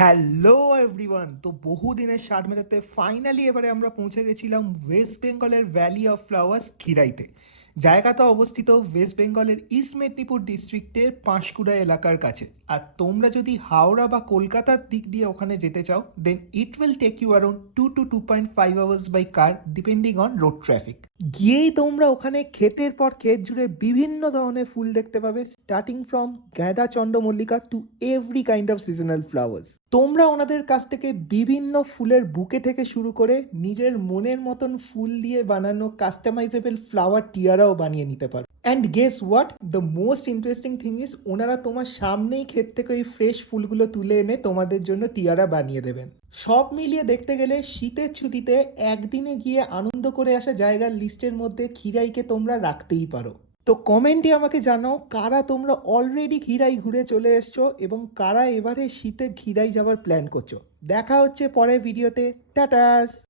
Hello everyone, তো বহুদিনের স্বাদ মেটাতে ফাইনালি এবারে আমরা পৌঁছে গেছিলাম ওয়েস্ট বেঙ্গলের ভ্যালি অফ ফ্লাওয়ার্স খিরাইতে। জায়গাটা অবস্থিত ওয়েস্ট বেঙ্গলের ইস্ট মেদিনীপুর ডিস্ট্রিক্টের পাঁশকুড়া এলাকার কাছে। আর তোমরা যদি হাওড়া বা কলকাতার দিক দিয়ে ওখানে যেতে চাও, then it will take you around 2 to 2.5 hours by car, depending on road traffic. গিয়েই তোমরা ওখানে ক্ষেতের পর ক্ষেত জুড়ে বিভিন্ন ধরনের ফুল দেখতে পাবে, স্টার্টিং ফ্রম গাঁদা, চন্দ্রমল্লিকা to every kind of seasonal flowers. তোমরা ওনাদের কাছ থেকে বিভিন্ন ফুলের বুকে থেকে শুরু করে নিজের মনের মতন ফুল দিয়ে বানানো কাস্টমাইজেবল ফ্লাওয়ার টিয়ারাও বানিয়ে নিতে পারো। And guess what, the most interesting thing is ওনারা তোমার সামনেই ক্ষেত থেকে ওই ফ্রেশ ফুলগুলো তুলে এনে তোমাদের জন্য টিয়ারা বানিয়ে দেবেন। সব মিলিয়ে দেখতে গেলে শীতের ছুটিতে একদিনে গিয়ে আনন্দ করে আসা জায়গার লিস্টের মধ্যে খিরাইকে তোমরা রাখতেই পারো। তো কমেন্টে আমাকে জানাও কারা তোমরা অলরেডি খিরাই ঘুরে চলে এসছো এবং কারা এবারে শীতে খিরাই যাওয়ার প্ল্যান করছো। দেখা হচ্ছে পরের ভিডিওতে। টাটা।